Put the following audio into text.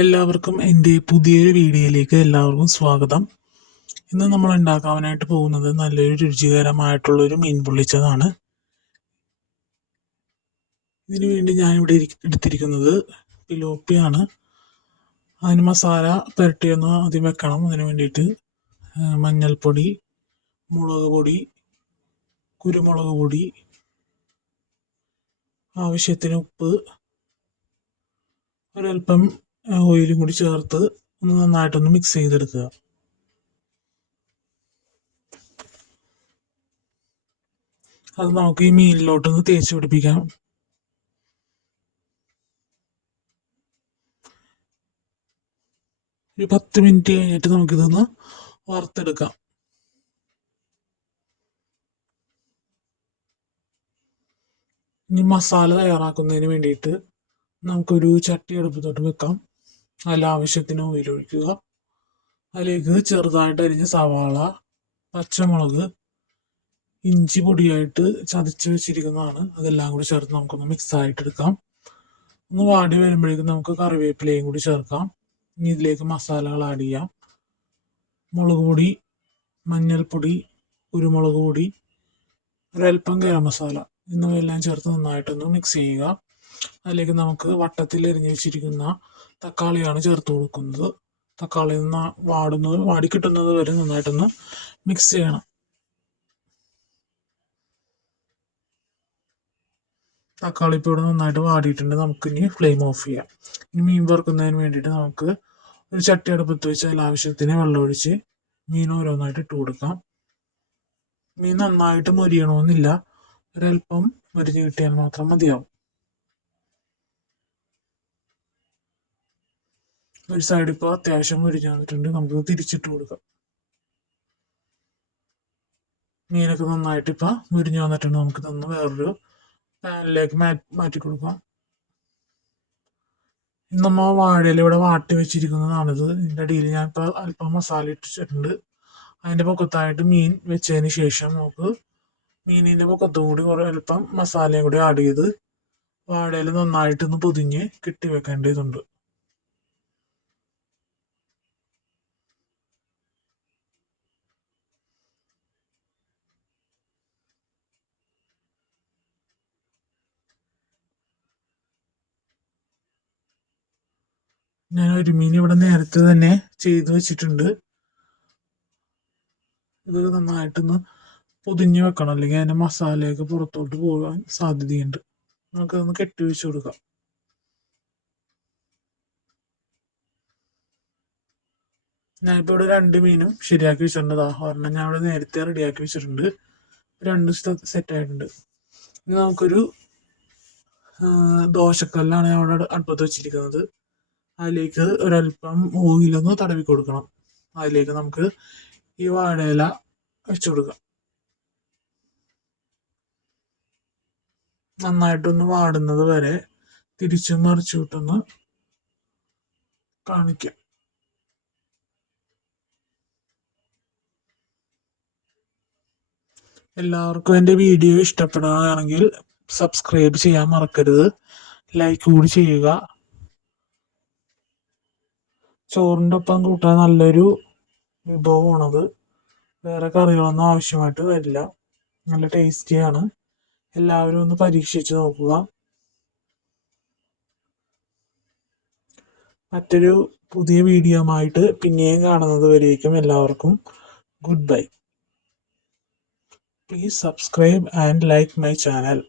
എല്ലാവർക്കും എൻ്റെ പുതിയൊരു വീഡിയോയിലേക്ക് എല്ലാവർക്കും സ്വാഗതം. ഇന്ന് നമ്മൾ ഉണ്ടാക്കാനായിട്ട് പോകുന്നത് നല്ലൊരു രുചികരമായിട്ടുള്ളൊരു മീൻ പൊള്ളിച്ചതാണ്. ഇതിനു വേണ്ടി ഞാനിവിടെ എടുത്തിരിക്കുന്നത് പിലോപ്പിയാണ്. അതിന് മസാല പുരട്ടിയൊന്ന് ആദ്യം വെക്കണം. അതിന് വേണ്ടിയിട്ട് മഞ്ഞൾപ്പൊടി, മുളക് പൊടി, കുരുമുളക് പൊടി, ആവശ്യത്തിന് ഉപ്പ്, ഒരൽപ്പം ഓയിലും കൂടി ചേർത്ത് ഒന്ന് നന്നായിട്ടൊന്ന് മിക്സ് ചെയ്തെടുക്കുക. അത് നമുക്ക് ഈ മീനിലോട്ടൊന്ന് തേച്ച് പിടിപ്പിക്കാം. ഒരു 10 മിനിറ്റ് കഴിഞ്ഞിട്ട് നമുക്കിതൊന്ന് വറുത്തെടുക്കാം. ഇനി മസാല തയ്യാറാക്കുന്നതിന് വേണ്ടിയിട്ട് നമുക്കൊരു ചട്ടി അടുപ്പത്തോട്ട് വെക്കാം. അതിൽ ആവശ്യത്തിന് ഓയിൽ ഒഴിക്കുക. അതിലേക്ക് ചെറുതായിട്ട് അരിഞ്ഞ സവാള, പച്ചമുളക്, ഇഞ്ചി പൊടിയായിട്ട് ചതച്ച് വെച്ചിരിക്കുന്നതാണ്, അതെല്ലാം കൂടി ചേർത്ത് നമുക്കൊന്ന് മിക്സ് ആയിട്ട് എടുക്കാം. ഒന്ന് വാടി വരുമ്പോഴേക്കും നമുക്ക് കറിവേപ്പിലയും കൂടി ചേർക്കാം. ഇനി ഇതിലേക്ക് മസാലകൾ ആഡ് ചെയ്യാം. മുളക് പൊടി, മഞ്ഞൾപ്പൊടി, കുരുമുളക് പൊടി, ഒരൽപ്പം ഗരം മസാല എന്നിവയെല്ലാം ചേർത്ത് നന്നായിട്ടൊന്ന് മിക്സ് ചെയ്യുക. അതിലേക്ക് നമുക്ക് വട്ടത്തിൽ എരിഞ്ഞ് വെച്ചിരിക്കുന്ന തക്കാളിയാണ് ചേർത്ത് കൊടുക്കുന്നത്. തക്കാളി വാടി കിട്ടുന്നത് വരെ നന്നായിട്ടൊന്ന് മിക്സ് ചെയ്യണം. തക്കാളി ഇപ്പോൾ ഇവിടെ നന്നായിട്ട് വാടിയിട്ടുണ്ട്. നമുക്കിനി ഫ്ലെയിം ഓഫ് ചെയ്യാം. ഇനി മീൻ വറുക്കുന്നതിന് വേണ്ടിയിട്ട് നമുക്ക് ഒരു ചട്ടി അടുപ്പത്ത് വെച്ച് അതിൽ ആവശ്യത്തിന് വെള്ളം ഒഴിച്ച് മീൻ ഓരോന്നായിട്ട് ഇട്ട് കൊടുക്കാം. മീൻ നന്നായിട്ട് മൊരിയണമെന്നില്ല, ഒരൽപ്പം മൊരിഞ്ഞ് കിട്ടിയാൽ മാത്രം മതിയാവും. ഒരു സൈഡ് ഇപ്പോൾ അത്യാവശ്യം മുരിഞ്ഞു വന്നിട്ടുണ്ട്. നമുക്ക് തിരിച്ചിട്ട് കൊടുക്കാം. മീനൊക്കെ നന്നായിട്ട് ഇപ്പം മുരിഞ്ഞു വന്നിട്ടുണ്ട്. നമുക്ക് ഇതൊന്ന് വേറൊരു പാനിലേക്ക് മാറ്റി കൊടുക്കാം. നമ്മൾ വാഴയില ഇവിടെ വാട്ടി വെച്ചിരിക്കുന്നതാണിത്. ഇതിൻ്റെ അടിയിൽ ഞാൻ ഇപ്പോൾ അല്പം മസാല ഇട്ടിട്ടുണ്ട്. അതിൻ്റെ പൊക്കത്തായിട്ട് മീൻ വെച്ചതിന് ശേഷം നമുക്ക് മീനിൻ്റെ പൊക്കത്തും കൂടി കുറേ അല്പം മസാലയും കൂടി ആഡ് ചെയ്ത് വാഴയില നന്നായിട്ടൊന്ന് പൊതിഞ്ഞ് കെട്ടി വെക്കേണ്ടതുണ്ട്. ഞാൻ ഒരു മീൻ ഇവിടെ നേരത്തെ തന്നെ ചെയ്ത് വെച്ചിട്ടുണ്ട്. ഇത് നന്നായിട്ടൊന്ന് പൊതിഞ്ഞ് വെക്കണം, അല്ലെങ്കിൽ അതിൻ്റെ മസാലയൊക്കെ പുറത്തോട്ട് പോകാൻ സാധ്യതയുണ്ട്. നമുക്കതൊന്ന് കെട്ടി വെച്ച് കൊടുക്കാം. ഞാനിപ്പോൾ ഇവിടെ 2 മീനും ശരിയാക്കി വെച്ചിട്ടുണ്ട്. ഒരെണ്ണം ഞാൻ ഇവിടെ നേരത്തെ റെഡിയാക്കി വെച്ചിട്ടുണ്ട്. 2 സെറ്റ് ആയിട്ടുണ്ട്. ഇനി നമുക്കൊരു ദോശക്കല്ലാണ് ഞാൻ അവിടെ അടുപ്പത്ത് വെച്ചിരിക്കുന്നത്. അതിലേക്ക് ഒരൽപ്പം ഓയിലൊന്ന് തടവി കൊടുക്കണം. അതിലേക്ക് നമുക്ക് ഈ വാഴയില വെച്ചു കൊടുക്കാം. നന്നായിട്ടൊന്ന് വാടുന്നത് വരെ തിരിച്ചും മറിച്ചുവിട്ടൊന്ന് കാണിക്കാം. എല്ലാവർക്കും എൻ്റെ വീഡിയോ ഇഷ്ടപ്പെടുകയാണെങ്കിൽ സബ്സ്ക്രൈബ് ചെയ്യാൻ മറക്കരുത്. ലൈക്ക് കൂടി ചെയ്യുക. ചോറിൻ്റെ ഒപ്പം കൂട്ടാൻ നല്ലൊരു വിഭവമാണത്. വേറെ കറികളൊന്നും ആവശ്യമായിട്ട് വരില്ല. നല്ല ടേസ്റ്റിയാണ്. എല്ലാവരും ഒന്ന് പരീക്ഷിച്ച് നോക്കുക. മറ്റൊരു പുതിയ വീഡിയോയുമായിട്ട് പിന്നെയും കാണുന്നത് വരേക്കും എല്ലാവർക്കും good bye. Please subscribe and like my channel.